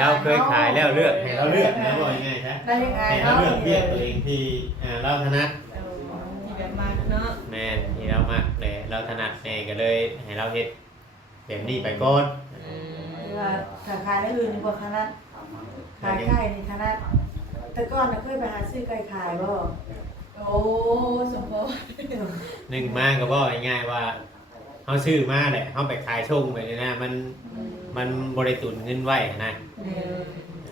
เราเคยขายแล้วเลือกให้เราเลือกนะว่ายังไงนะ ได้ยังไง ให้เราเลือกเรียกตัวเองที่เราถนัด ที่แบบมากเนาะ แม่นที่เรามักเลยเราถนัดแน่ก็เลยให้เราเฮ็ดแบบนี้ไปก่อน ว่าถ้าขายได้อื่นดีกว่าขนาดขายไก่นี่ขนาดแต่ก่อนน่ะเคยไปหาซื้อไก่ขายบ่ โอ้สมพร หนึ่งมาก็บอกง่ายๆว่าเขาซื้อมาแหละเขาไปขายชงไปเลยนะมันบริตุนเงินไว้นะ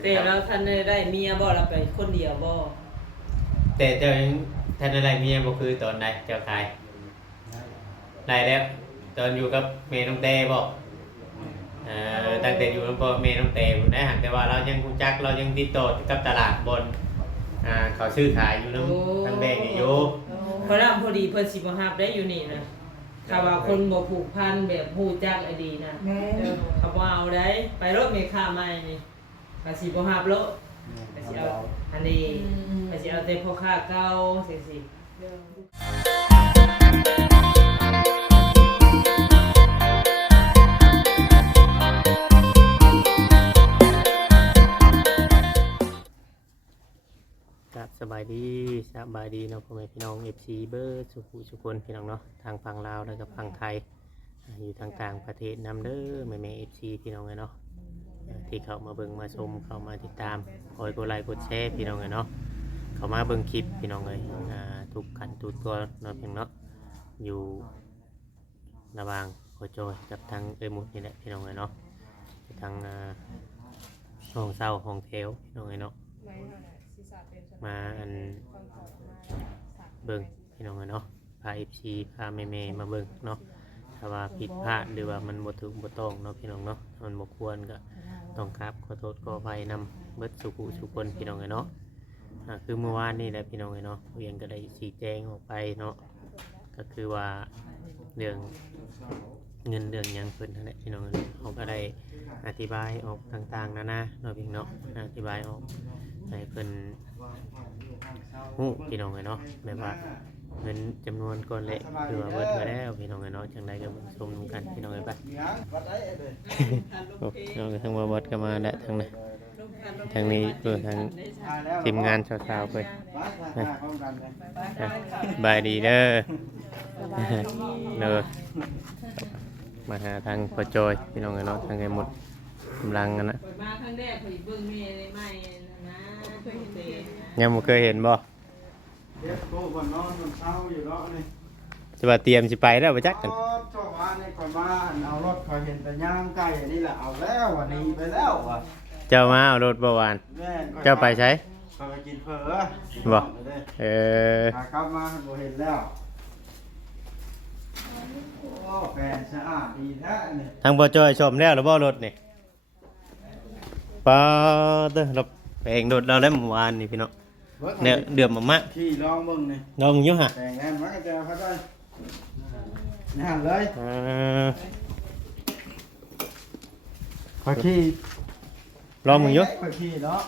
แต่เราทันได้เมียบ่เราไปคนเดียวบ่ แต่เจ้ายังท่านอะไรเมียบ่คือตอนใดเจ้าขายได้แล้วตอนอยู่กับเมน้องเต้บอกตั้งแต่อยู่กับเมน้องเต้ผมได้หันแต่ว่าเรายังรู้จักเรายังติดต่อกับตลาดบนเขาซื้อขายอยู่น้ำทั้งแบงนี่อยู่ เพราะว่าพอดีเพิ่นสิบ่ฮับได้อยู่นี่นะถ้าว่าคนบ่ผูกพันแบบฮู้จักไอ้ดีนะ แม่ เขาบ่เอาได้ไปรถเมล์ค่าใหม่นี่ก็สิบ่ฮับโลดก็สิเอาอันนี้ก็สิเอาแต่พ่อค้าเก่าจังซี่ ครับสบายดีเนาะพ่อแม่พี่น้อง FC เบอร์สุคนพี่น้องเนาะทางฝั่งลาวแล้วก็ฝั่งไทยอยู่ทางต่างประเทศนำเด้อแม่ FC พี่น้องเนาะที่เข้ามาเบิ่งมาชมเข้ามาติดตามคอยกดไลค์กดแชร์พี่น้องเนาะเข้ามาเบิ่งคลิปพี่น้องเลยทุกกันทุกตัวเนาะเพียงเนาะอยู่ระหว่างโคจอยกับทางมุดนี่แหละพี่น้องเนาะทางห้องเศร้าห้องเทวพี่น้องเนาะมาอันเบิ่งพี่น้องเนาะพา FC พาแม่ๆมาเบิ่งเนาะถ้าว่าผิดพลาดหรือว่ามันบ่ถูกบ่ต้องเนาะพี่น้องเนาะมันบ่ควรก็ต้องครับขอโทษขออภัยนำเบิดสุคนพี่น้องเนาะคือเมื่อวานนี่แหละพี่น้องเนาะเรียนก็ได้ชี้แจงออกไปเนาะก็คือว่าเรื่องเงินเรื่องยังเพิ่นนั่นแหละพี่น้องเขาก็ได้อธิบายออกต่างๆนะเนาะพี่เนาะอธิบายออกให้เพิ่นฮู้พี่น้องเนาะแบบว่าเงินจำนวนก่อนเลยคือว่าเบิดมาแล้วพี่น้องเนาะจังไดก็มาชมกันพี่น้องไปโอ้น้องทั้งวัดก็มาแล้วทั้งนั้นทางนี้เพื่อทางทีมงานสาวๆไปบายดีเด้อเด้อมาหาทางพ่อจอยพี่น้องเนาะทางไอ้หมดกำลังกันนะ มาครั้งแรกเพิ่นเบิ่งแม่ได้ใหม่นะเคยเห็น ยังบ่เคยเห็นบ่ เด็กโตก่อนนอนมันเช้าอยู่เนาะนี่ จะว่าเตรียมสิไปแล้วบ่จักกัน ชอบมาในก่อนมาเอารถคอยเห็นแต่ย่างไก่อันนี้แหละเอาแล้ววันนี้ไปแล้วว่ะ เจ้ามาเอารถบ่วาน แม่น เจ้าไปใช้ คอยไปกินเผลอ บ่เออ ขากลับมาบ่เห็นแล้วโอ้แฟนสะอาดดีแท้เนี่ย ทางบ่จอยชมแล้วหรือบ่รถนี่ปาเด้อรถแปลงรถเราแล้วเมื่อวานนี่พี่น้องเนี่ยเดือดมาก ขี่ลองมึงนี่ ๆลองอยู่ฮะ แต่งงานมาก็จะพัดได้นี่หันเลย คอยขี่ ลองมึงอยู่ คอยขี่เนาะ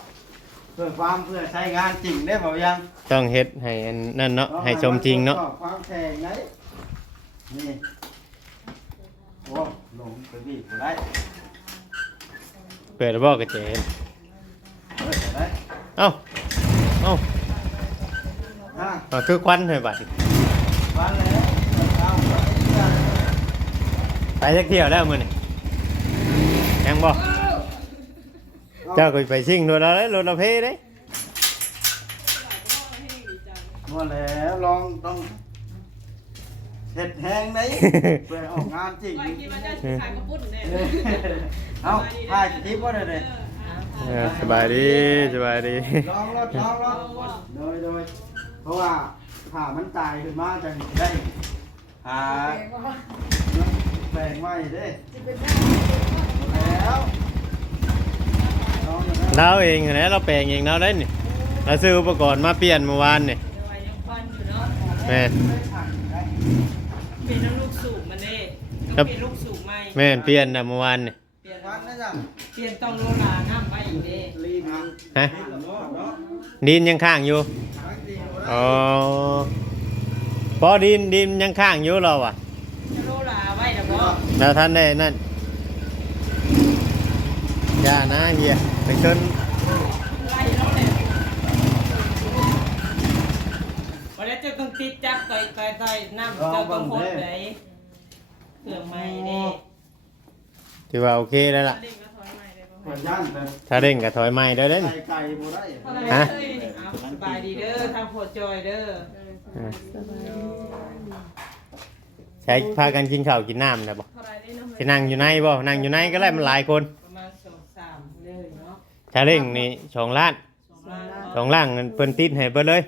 เพื่อความเพื่อใช้งานจริงได้เปล่ายัง ต้องเฮ็ดให้อันนั่นเนาะให้ชมจริงเนาะ ความแข็งไหนนี่โอ้ลงไปบีบกูได้ เปิดแล้วบ่กระเจน เปิดได้ เอ้าเอ้า อ่ะ คือควันให้บัด มาแล้วเอาไป ไปสักเที่ยวแล้วมื้อนี้ยังบ่เจ้าก็ไปซิ่งรถเราเลยรถเราเพเด้ มาแล้วลองต้องเห็ดแห้งไหนเพื่อออกงานจริง คิดว่าจะขายกระปุ้นแน่ เอาถ่ายคลิปว่าได้เลย สบายดีสบายดี ลองรถลองรถโดยเพราะว่าถ้ามันตายขึ้นมาจะได้หาแบ่งไว้เด้แล้วลองอยู่นะ เราเองนะเราแปลงเองเราได้นี่เราซื้ออุปกรณ์มาเปลี่ยนเมื่อวานนี่ เดี๋ยวยังควันอยู่เนาะ แม่น เป็นน้ำลูกสูบมันเด้ ครั ต้อบ งเป็นลูกสูบใหม่ แม่นเปลี่ยนนะเมื่อวานนี่ เปลี่ยน วันนะจ๊ะ เปลี่ยนต้องโลลาน้ำไปอีกเด้ รีบมา ฮะ เนาะ ดินยังข้างอยู่ ทั้งดีหมด อ๋อพอดินยังข้างอยู่เราอ่ะ จะโลลาไว้แล้วบ่ แล้วท่านได้นั่น อย่านะเฮียไปชน วันนี้จะต้องติดจับต่อยน้ำเจ้าต้องโคตรเลยเครื่องไม้นี่ ถือว่าโอเคแล้วล่ะ เหมือนย่านแต่ ถ้าเร่งก็ถอยไม่ได้เด้น ไก่บ่ได้ ฮะ สบายดีเด้อทางโพจอยเด้อ ใช้พากันกินข้าวกินน้ำนะบ่สินั่งอยู่ในบ่นั่งอยู่ในก็ได้มันหลายคน ประมาณ2-3เลยเนาะ ถ้าเร่งนี่2 ล้าน 2 ล้าน 2 ล้านเพิ่นติดให้เบิดเลย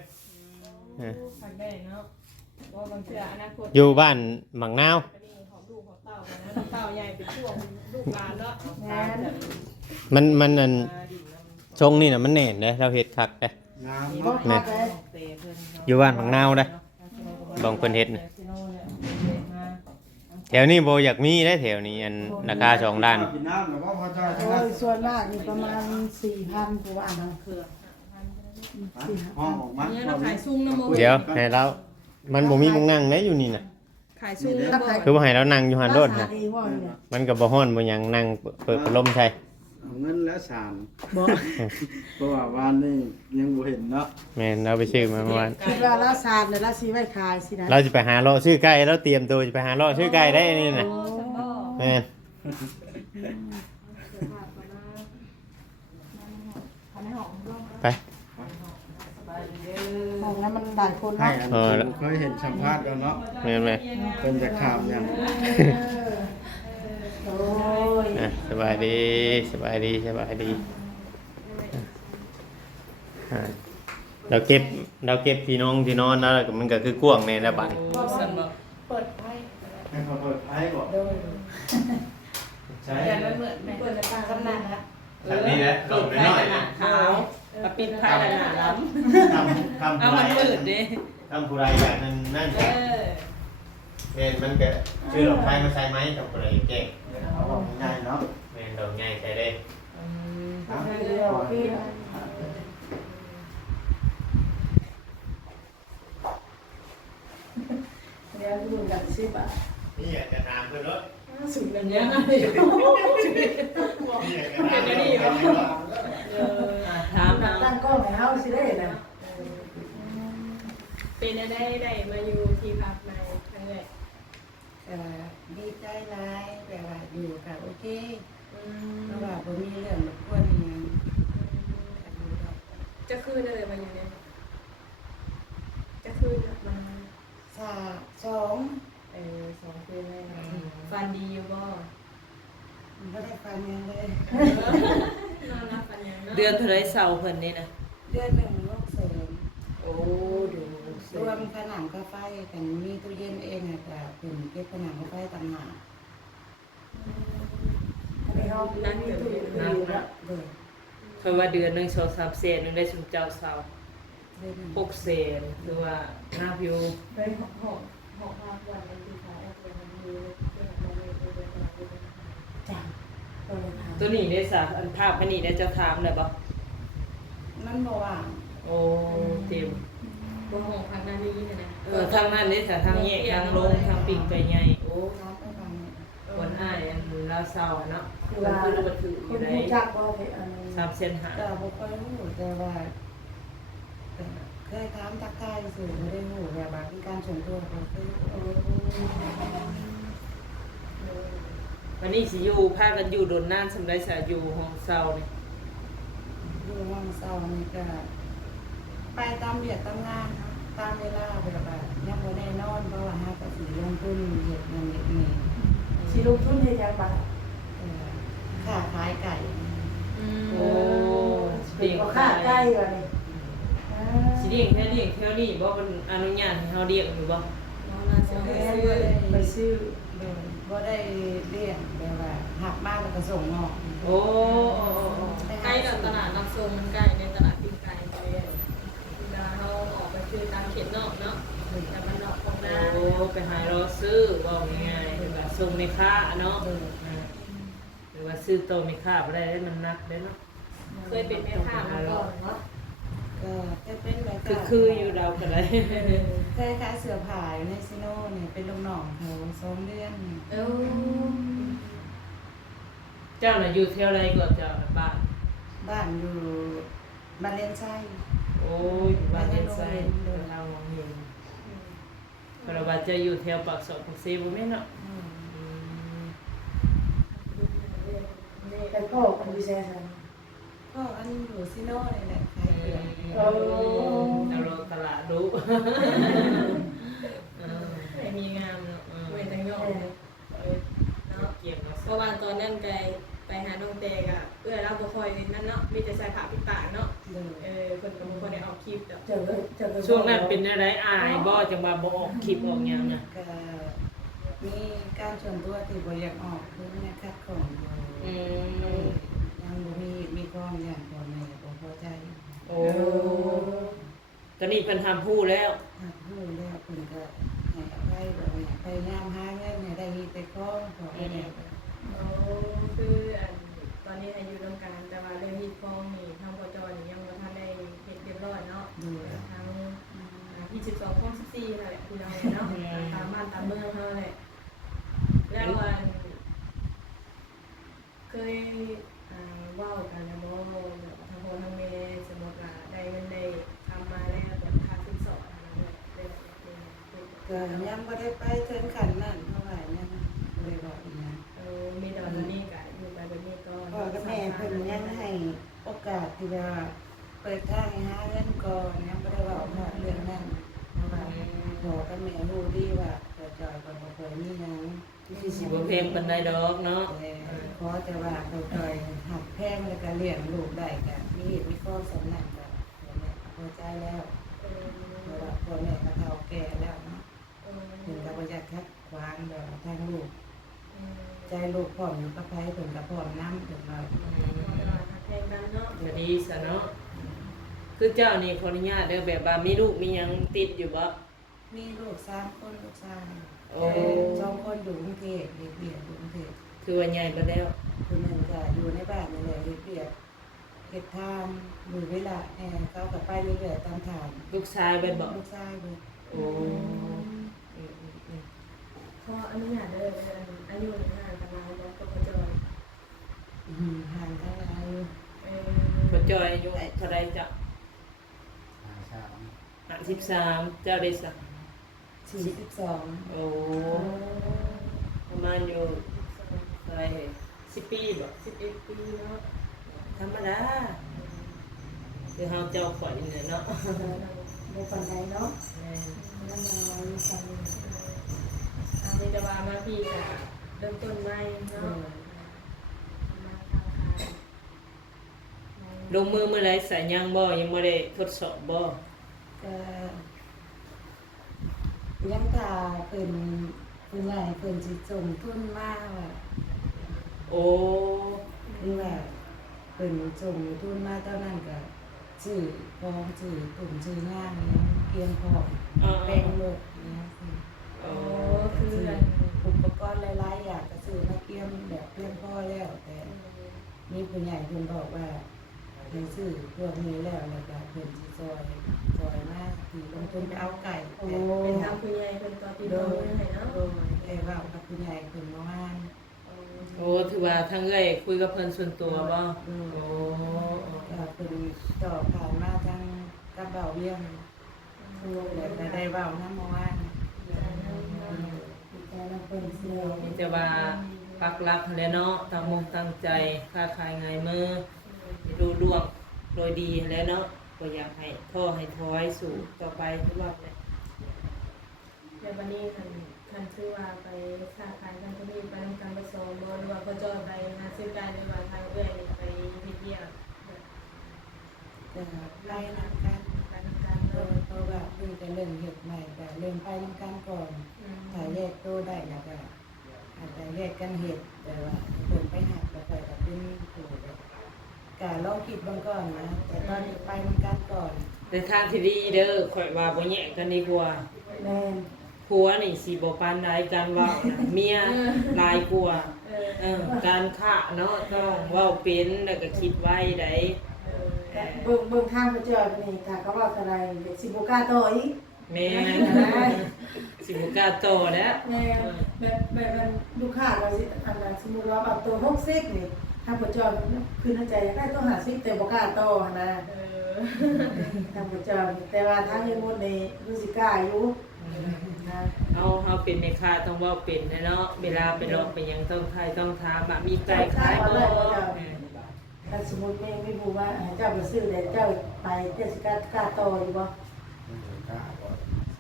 เออ ทางได้เนาะว่าบางเทื่ออนาคต อยู่บ้านหมังนาว ของลูกของเต้านะเต้าใหญ่เป็นช่วงลูกหลานเนาะ มันอันชงนี่น่ะมันแน่นเด้เราเฮ็ดคักเด้ งาม บ่ เนาะ คักเลย อยู่บ้านหมังนาวเด้บองเพิ่นเฮ็ดน่ะแถวนี้บ่อยากมีได้แถวนี้อันราคา2 ล้าน กินน้ำแล้วก็พอใจทั้ง โอ้ นั้น ยส่วนมากนี่ประมาณ 4,000กว่าบาทนะ ห้องออกมา เนี่ยเราขายซุ้งนะโม เดี๋ยวให้เรามันบ่มีหมองนั่งเด้อยู่นี่น่ะ ขายซุ้ง ถ้าขาย คือบ่ให้เรานั่งอยู่หันรถ ราคา น่ะ ดีบ่เนี่ย มันก็บ่ฮ้อนบ่หยังนั่งเปิดพัดลมใช่ เอาเงินแล้วสาม บ่ เพราะว่าบ้านนี่ยังบ่เห็นเนาะ แม่นเราไปซื้อมาเมื่อวาน คิดว่าราคาเนี่ยราสิไว้ขายสินะ เราจะไปหาเลาะซื้อไก่เราเตรียมตัวจะไปหาเลาะซื้อไก่ได้นี่น่ะแม่นไป ของนั้นมันหลายคน ให้ เนาะ อันเคยเห็นสัมภาษณ์กันเนาะ แม่นไหม เป็นจะขามอย่าง โอ้ย อ่ะสบายดีสบายดีสบายดีอ่ะเราเก็บพี่น้องที่นอนแล้วก็มันก็คือกว้างในระบัด สันบอก เปิดไพ่ ให้เขาเปิดไพ่บ่ โดย ใช่ อย่างนั้นเหมือนแม่ เปิดในตากำนันนะ แบบนี้แหละกล่องน้อย ขาวมาปิดไพ่ละหนาล้ ทำ ำเอามันมืดดิ ทำผู้ใดอย่างนั้นนั่น เออ แม่นมันก็ชื่อดอกไม้มาใช้ไหมกับผู้ใดแก่ เอาบอกง่ายๆเนาะ แม่นดอกใหญ่ใช้ได้ ครับ เดี๋ยวพี่เดี๋ยวดูกันสิบ่ะ นี่อยากจะถามเพื่อนรถ สุดเลย เนี่ เนี่ย ย นี่อยากจะถามเพื่อนรถ ถามเอา ตั้งกล้องให้เฮาสิได้นะ เป็นได้มาอยู่ที่พักในครั้งแรก แต่ว่าดีใจร้ายแต่ว่าอยู่กับโอเคเพราะว่าผมมีเรื่องรบกวนอหยังก็อยู่ได้ จะคืนอะไรมาอยู่เนี่ยจะคืนมา สาสอง 2 คืนเลยนะฟันดีอยู่บ่ ไม่ได้ฟังยังเลย นอนรับฟันยังเนาะ เดือนเท่าไรเสาเพิ่นนี่นะ เดือนหนึ่งโรคเสริม โอ้ดู รวมผนังกาไฟกันมีตู้เย็นเองอะแต่เป็นเก็บผนังกาไฟต่างหาก อันนี้เฮานั่งอยู่ที่นี่แล้ว เลย เพราะว่าเดือนหนึง2-3 แสนนึงได้ชุมเจ้าเสา เดือนหนึ่ง 6 แสนหรือว่าหน้าวิว ไปหอภาพวันเป็นที่ขายเอาไปมันมีเรื่องอะไรจังตัวถาม ตัวนี้ได้สาอันภาพอันนี้ได้เจ้าถามได้บ่ มันบอกว่า โอ้เต็ม บ่ห้องพักนานี้นะ ทางนั้นนี่ถ้าทางแยกทางลงทางปิ่งไปใหญ่โอ้ ร้านไปฟังเนี่ย คนอ้ายอันลาวเซาอะเนาะ คือ คือ ว่า คือระถืออ คุ ยู่ ณ ใน รู้จักว่าเป็นอันนี้ 3 เซนหา ก็บอกไปรู้แต่ว่าเคยถามทักทายสื่อไม่ได้รู้แบบว่าเป็นการส่วนตัวของคือ วันนี้สิอยู่พากันอยู่โดนนานสำหรับสาอยู่ห้องเซานี่ อยู่ห้องเศร้านี่ก็ไปตามเบียดตามงานครับตามเวลาแบบว่ายังบ่แน่นอนเพราะว่าหาก็สิลงทุนเฮ็ดนั่นเฮ็ดนี่ สิลงทุนเฮ็ดหยังบ่ ค่าขายไก่ โอ้ เป็นก็ค่าใกล้ว่านี่ สิเลี้ยงแค่เลี้ยงแค่นี้บ่มันอนุญาตให้เฮาเลี้ยงอยู่บ่ น้องน่าจะไปซื้อ ไปซื้อ โดยบ่ได้เลี้ยงแบบว่าหักมาแล้วก็ส่งออก โอ้ ใกล้กับตลาดน้ำส้มมันใกล้ในตลาดปิ้งไก่เลยเวลาเขาออกไปซื้อตามเขตนอกเนาะแต่มันนอกของนา โอ้ไปหารอซื้อว่าง่ายๆเป็นว่าส่งในค่าเนาะหรือว่าซื้อโตในค่าบ่ได้มันนักเด้เนาะ เคยเป็นแม่ค้ามาก่อนเนาะ ก็จะเป็นแบบ คืออยู่เราก็ได้ เคยขายเสื้อผ้าอยู่ในซิโนนี่เป็นลูกน้องเขา2 เดือน เออ จ เจ้าน่ะอยู่แถวใดก็เจ้าน่ะบ้าน บ้านอยู่บ้านเลนไส้ โอ้ยอยู่บ้านเฮ็ดไสเดินทางมองเห็นเพราะว่าจะอยู่แถวปากซอยปากเซบ่แม่นเนาะ แต่ก็คนดีแซ่ซัน ก็อันอยู่ซิโน่นี่แหละขายเกลือ ตลาดดุ ไม่มีงามเนาะไม่ตั้งยอดเนาะ เกี่ยงมา เพราะว่าตอนนั้นไปหาน้องเตกอะเราบ่ค่อยนั่นเนาะมีแต่ใส่ผ้าปิดปากเนาะ เลย คนก็บ่ค่อยได้ออกคลิปดอก เจอ ช่วงนั้นเป็นอะไรอายบ่จังว่าบ่ออกคลิปออกหยังน่ะ ก็มีการส่วนตัวที่บ่อยากออกคือแม่คัดของอยู่ ยังบ่มีความอย่างพอแม่บ่พอใจ โอ้ตอนนี้เพิ่นทำผู้แล้ว หากรู้แล้วเพิ่นก็ให้อภัยบ่ให้พยายามหาเงินให้ได้มีแต่ของขอให้ได้ คือตอนนี้อายุต้องการแต่ว่าเรื่องฮีทฟองนี่ทางปจนี่ยังบ่ทันได้เฮ็ดเรียบร้อยเนาะทั้งที่12ข้อ14นั่นแหละพี่น้องเนาะตามบ้านตามเมืองเฮาแหละแล้วเคยเว้ากันแล้วบ่แบบทางพ่อทางแม่สมมุติว่าได้เงินได้ทำมาแล้วแบบค่าสินสอดอะไรเนี่ยได้ก็ยังบ่ได้ไปถึงขั้นนั้นเท่าไหร่ยังบ่ได้บอกอีกนะ มีดอกนี้ก็อยู่ไปแบบนี้ก็ พ่อกับแม่เพิ่นยังให้โอกาสที่ว่าเปิดทางให้หาเงินก่อนยังบ่ได้เว้าฮอดเรื่องนั้นเพราะว่าพ่อกับแม่รู้ดีว่าจอยๆก็บ่ค่อยมีหยัง ที่สิบ่เพลงปานใดดอกเนาะ ขอแต่ว่าจอยๆหักแพงแล้วก็เลี้ยงลูกได้ก็มีเหตุมีข้อสำนักก็พอใจแล้วเพราะว่าพ่อแม่ก็เฒ่าแก่แล้วเนาะเพิ่นก็บ่อยากคัดขวางดอกทางลูกใจลูกพร้อมอยู่กับไผเพิ่นก็พร้อมนำเพิ่นว่า แทนกันเนาะ ก็ดีซะเนาะคือเจ้านี่ขออนุญาตเด้อแบบว่ามีลูกมีหยังติดอยู่บ่ มีลูก3คนลูกชาย โอ้ 2คนอยู่กรุงเทพเด็กเรียนอยู่กรุงเทพ คือว่าใหญ่เบิดแล้ว คนหนึงก็อยู่ในบ้านนี่แหละเด็กเรียนเฮ็ดทานอยู่เวลาเขาก็ไปเรื่อยๆตามทาง ลูกชายเบิดบ่ ลูกชายเบิด โอ้ ขออนุญาตเด้ออายุห่างกันหลายบ่ก็บ่จอย ห่างกันหลายอยู่ บ่จอยอายุเท่าใดจ้ะ53เจ้าได้สัก 42 โอ้ประมาณอยู่เท่าไหร่10 ปีบ่ 11 ปีเนาะ ธรรมดาคือเฮาเจ้าข่อยนี่เนาะ ในฝั่งไหนเนาะ แม่น นั่นเราสั่ง มีแต่ว่ามาพี่ก็เริ่มต้นใหม่เนาะมาทางการ ลงมือมื้อใดใส่ยังบ่ยังบ่ได้ทดสอบบ่ ก็ยังถ้าเป็นผู้ใหญ่เพิ่นสิส่งทุนมาว่า โอ้ หรือว่าเพิ่นส่งทุนมาเท่านั้นก็ซื้อของซื้อตุ่มซื้องานอิหยังเตรียมพร้อมแปลงรถอิหยังสิ โอ้ คือ ซื้ออุปกรณ์หลายๆอย่างก็ซื้อมาเตรียมแบบเตรียมพอแล้วแต่มีผู้ใหญ่เพิ่นบอกว่าให้ซื้อพวกนี้แล้วก็เพิ่นสิซอยมาที่ลงทุนไปเอาไก่แต่ เป็นทางผู้ใหญ่เป็นตัวติดตัวให้เนาะ โดยแต่ว่ากับผู้ใหญ่เพิ่นบ่ว่าน โอ้ถือว่าทางเอ้ยคุยกับเพิ่นส่วนตัวบ่โอ้ ก็เพิ่นต่อผ่านมาทางกับเบาเวียงแล้วก็ได้เว้านำเมื่อวาน แต่เราเป็นเสียว มีแต่ว่าปักหลักแหล้วเนาะตั้งมุกตั้งใจค้าขายง่ายมือดูดวงโดยดีแหล้วเนาะก็อยากให้ท่อให้ถอยสู่ต่อไปทุกรอบเลย ในวันนี้คันชื่อว่าไปสาขาคันก็มีไปทำการผสมบ่หรือว่าก็จอยไปหาซื้อการในว่าทางเอื้อยไปเฮ็ดเวียก จะไปนำกัน การทำการ เพราะว่าเพิ่นจะเริ่มเฮ็ดใหม่ก็เริ่มไปนำกันก่อนถ้าแยกตัวได้แล้วก็อาจจะแยกกันเฮ็ดแต่ว่าเพิ่นไปหักแล้วก็จะเป็นผู้แบบก็ลองคิดเบิ่งก่อนนะแต่ตอนนี้ไปนำกันก่อน ในทางที่ดีเด้อข่อยว่าบ่แยกกันดีกว่า แม่น ผัวนี่สิบ่ปานใดการเว้านะเมียหลายกว่าการค้าเนาะต้องเว้าเป็นแล้วก็คิดไว้ได้ เบิ่งทางพระเจ้านี่ถ้าเขาว่าอะไรเด็กสิบ่กล้าต่ออีก แม่สิบ่กล้าโตแล้ว แม่แบบลูกค้าเราสิอันนั้นสมมุติว่าแบบตัว60นี่ ถ้าบ่จอยคือในใจได้ต้องหาซิแต่บ่กล้าต่อนะ ถ้าบ่จอยแต่ว่าทางไอ้มดนี่รู้สิกล้าอยู่นะ เอาเฮาเป็นแม่ค้าต้องเว้าเป็นนะเนาะเวลาไปลองไปหยังต้องทายต้องถามว่ามีไก่ขายบ่ ถ้าสมมุติแม่ไม่รู้ว่าเจ้าบ่ซื้อแต่เจ้าไปเจ้าสิกล้าต่ออยู่บ่ กล้าบ่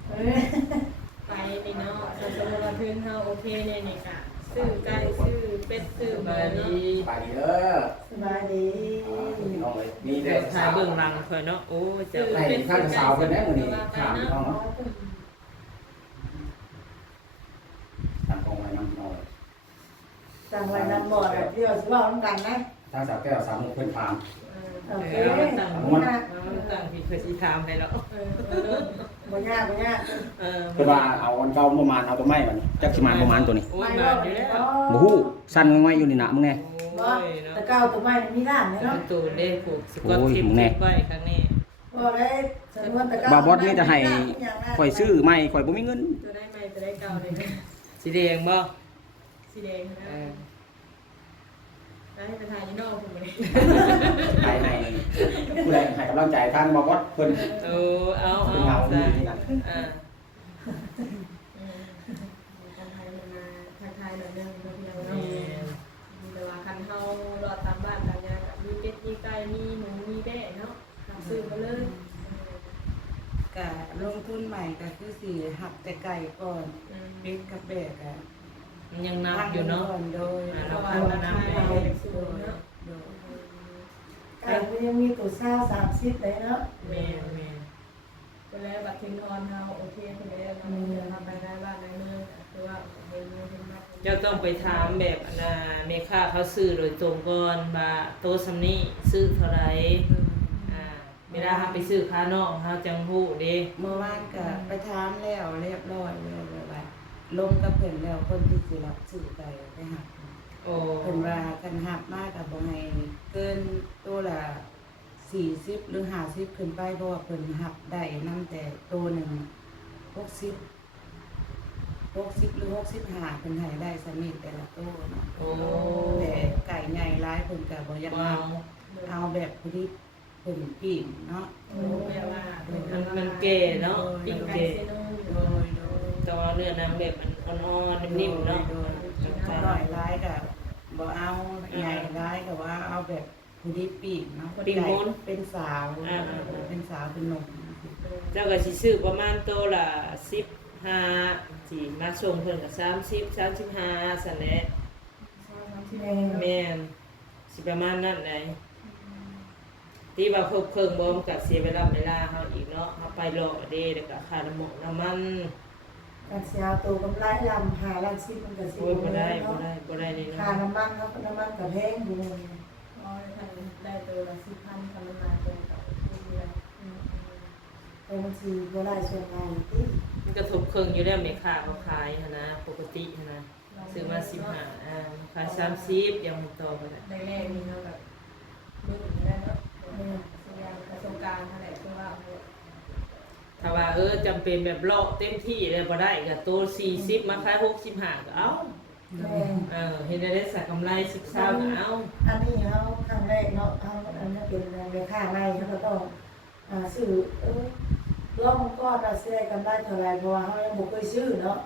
เออ ไปนี่เนาะสมมุติว่าถึงเฮาโอเคเนี่ยนี่ก็ซื้อไก่ซื้อเป็ดซื้อหมูเนาะ ไปดีเด้อ สบายดี พี่น้องเลยมี เดี๋ แต่ ยวถ่ายเบื้องหลังค่อยเนาะโอ้จะ ให้ข้างสาวกันได้มื้อนี้ถามพี่น้องเนาะตามกองไว้นำพี่น้องเลย สั่งไว้นำบ่อแบบเดียวสิเว้านำกันนะ ทางสาวแก้วสาวมุกเพิ่นถาม โอเค มันตั้ง บ่ยาก ตั้งผิดเคยสิถามให้แล้ว บ่ยาก เพิ่นว่าเอาอันเก่าประมาณเอาตัวไม้บัดนี้จักสิมาประมาณตัวนี้ โอ้ย ไม่ มา ว่า อยู่แล้ว บ่ฮู้สั่นไว้อยู่นี่นะมึงแน่ บ่แต่เก่าตัวใหม่มีร้านเนาะ ตูนได้ผูกสกอตทิปไว้ครั้งนี้ บ่ได้สมมุติแต่เก่า บาบอสมีแต่ให้ข่อยซื้อไม้ข่อยบ่มีเงิน จะได้ใหม่จะได้เก่าเลยนะ สีแดงบ่ สีแดงนะแล้วให้ไปทานยี่นอกผมเลย ให้ผู้ใดให้กำลังใจทางบาบอสเพิ่น เออเอา เพิ่นเหงาอยู่ ซะ นี่นะ อ่า คนไทยมาทักทายหน่อยนึงเพื่อนเราเนาะแต่ว่าคันเฮารอตามบ้านตามยามีเป็ดมีไก่มีหมูมีแบะเนาะซื้อมาเลย ก็ลงทุนใหม่ก็คือสิหักแต่ไก่ก่อนเป็ดกับแบกอ่ะ มันยังนับอยู่เนาะ โดย เราพันมาน้ำไปสูงเนาะ โดย ไก่มันยังมีตัวซ่า30เลยเนาะ แม่แม่ ไปแล้วบัตรทิ้งทอนเฮาโอเคไปแล้วเราจะทำไปได้บ้านในเมืองคือว่าเป็นเมืองเป็นบ้าน เจ้าต้องไปถามแบบแม่ค้าเขาซื้อโดยตรงก่อนว่าโตซำนี้ซื้อเท่าไหร่เวลาเฮาไปซื้อค้านอกเฮาจังฮู้เด้ เมื่อวานก็ไปถามแล้วเรียบร้อยแล้วว่าลงกับเพิ่นแล้วคนที่สิรับซื้อไก่ไปหัก โอ้ เพิ่นว่ากันหักมากก็บ่ให้เกินตัวละ40หรือ50ขึ้นไปเพราะว่าเพิ่นหักได้นำแต่ตัวหนึง60หรือ65เพิ่นให้ได้สมิแต่ละตัวเนาะ โอ้ แต่ไก่ใหญ่ร้ายเพิ่นก็บ่อยาก ว้า เอา ว แบบพอดีเพิ่นปิ้งเนาะ แม่ว่า มันแก่เนาะ ปิ้ มั ง น ไก่ แก่ เซโน่ โดย แต่ว่าเนื้อหนังแบบมันอ่อนๆนิ่มๆเนาะ ถ้าน้อยร้ายก็บ่เอาใหญ่ร้ายก็ว่าเอาแบบพอดีปิ้งเนาะไก่เป็นสาวเป็นสาวเป็นหนุ่ม เจ้าก็สิซื้อประมาณโตละ15สิมาส่งเพิ่นก็30 35ซั่นแหละ แม่ แม่นสิประมาณนั้นได้ที่ว่าครบเครื่องบ่มนก็เสียเวลาเฮาอีกเนาะเฮาไปรอเด้แล้วก็ค่าน้ำมันน้ำมัน การเสียตัวกำไรลำหาลังสิมันก็สิ โอ้ยบ่ได้บ่ได้บ่ได้นี่ ค่า เนาะ น้ำมันเขาน้ำมันก็แพงอยู่ อ๋อได้ตัวละ4,000ทำมันมาตรงกับเดือน แต่บางทีบ่ได้ส่วนใหญ่ที่ มันก็ทบเครื่องอยู่แล้วแม่ค้าเขาขายหันนะปกติหันนะซื้อมา15ขาย30ยังต่อบ่ได้ แรกๆมีเนาะแบบมึงได้เนาะสัญญาประสบการณ์เท่าไหร่คือว่า ถ้าว่าจำเป็นแบบเลาะเต็มที่เลยบ่ได้ก็โต40มาขาย65ก็เอา แม่ เฮ็ดได้สักกำไร10 20ก็เอา อันนี้เขาครั้งแรกเนาะเขาอันนี้เป็นราคาไรเขาก็ต้องซื้อลองก็เราซื้อกันได้เท่าไรเพราะว่าเขายังบ่เคยซื้อเนาะ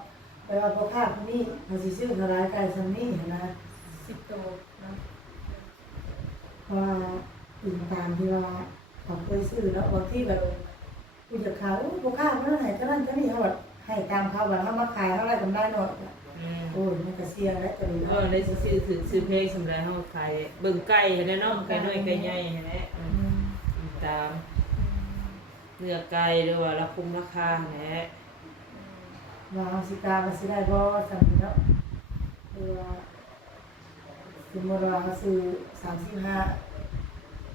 แต่ว่าพอค่าคนนี้เขาสิซื้อเท่าไรไก่ซัมนี่นะ 10โตเนาะ เพราะว่าถึงตามที่ว่าเขาเคยซื้อเนาะบางที่แบบผู้จัดข่าวพอค่ามันไหนก็นั่นก็นี่เขาแบบให้ตามเขาแบบเขามาขายเท่าไรกันได้เนาะโอ้ยมันก็เสี่ยงแล้วจะมีเนาะ ได้ซื้อเพลงสำหรับเฮาขายเบิ่งไก่ให้ได้เนาะไก่น้อยไก่ใหญ่ให้ได้ตามเนื้อไก่หรือว่าราคงราคาแหละ ว่าเขาสิกามาสิได้บ่จำเนาะคือว่าสมมติว่าเขาซื้อ35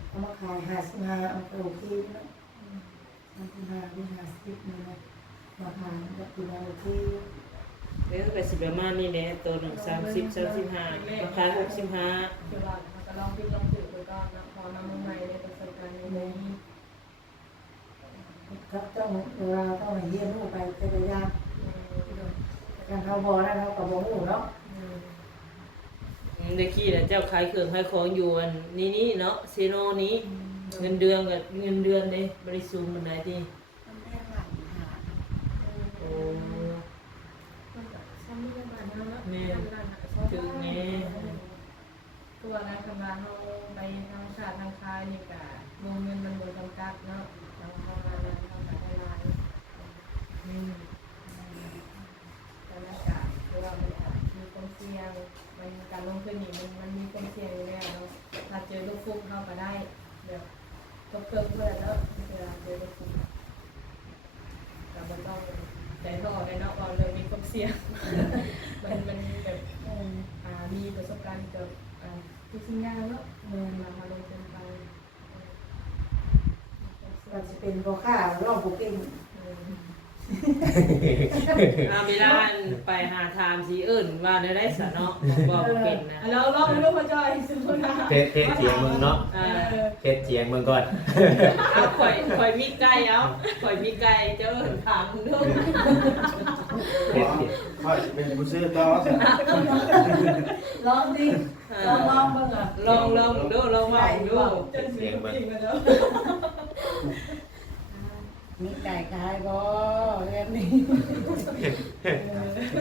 เอามาขาย55มันก็โอเคเนาะ35หรือ50นี่นะราคามันก็ถือว่าโอเค เดี๋ยวก็สิประมาณนี้แหละตัวหนึ่ง30 35ราคา65 คือว่ามันก็ลองพิลองถือไปก่อนนะพอมาเมืองใหม่ได้ประสบการณ์ใหม่ ครับต้องเวลาต้องเรียนรู้ไปแต่ละอย่างการเขาบ่ได้เขาก็บ่ฮู้เนาะ ได้ขี้แล้วเจ้าขายเครื่องขายของอยู่อันนี้เนาะซีโนนี้เงินเดือนกับเงินเดือนเด้บ่ได้สูงปานใดติ มันแม่หลังหา โอ้ มันก็ซ้ำไม่ได้บ้านเฮาเนาะ แม่ ร้านอาหาร ถึงแม่ ตัวนะคำว่าเฮาไปทางชาติทางคายนี่ก็วงเงินมันบ่จำกัดเนาะเราทำงานนั้นทำการหลายแต่ละกะคือว่ามันก็มีความเสี่ยงมันการลงทุนนี่มันมีความเสี่ยงอยู่แล้วเนาะถ้าเจอลูกฟุกเฮาก็ได้แบบตกเกิดเพื่อนแล้วเวลาเจอลูกฟุกแต่มันต้องใจรอได้เนาะว่าเรื่องมีความเสี่ยง มันแบบมีประสบการณ์กับทุกสิ่งอย่างเนาะมาลงทุนไป ก็จะเป็นบ่ค่าร้องบ่เก่ง เวลาไปหาทามสิเอิ้นว่าได้ซะเนาะบอกเป็นนะ เราลองดูพ่อจอยสมมุติว่า เทศเสียงมึงเนาะเทศเสียงมึงก่อน เอาข่อยมีไก่เอาข่อยมีไก่เจ้าเอิ้นถามมึงดู ค่อยเป็นผู้ซื้อต่อซะ ลองดิลองเบิ่งอ่ะ ลองดูลองว่าดู เสียงมึง มีไก่ขายบ่เรื่องนี้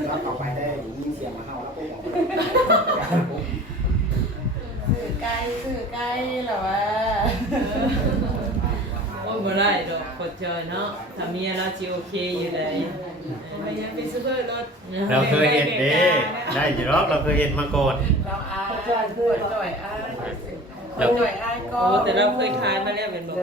เราต่อไปได้ยินเสียงมาเฮาแล้วปุ๊บออกมา ซื้อไก่เหรอวะ โอ้ยบ่ได้ดอกข่อยจอยเนาะถ้าเมียเราสิโอเคอยู่ได้ ไปยังเป็นซูเปอร์รถ เราเคยเห็นเด้ได้อยู่รอบเราเคยเห็นมาก่อน เราอายจ่อยอายจ่อยอายก็ โอ้แต่เราเคยขายมาแล้วเป็นบ่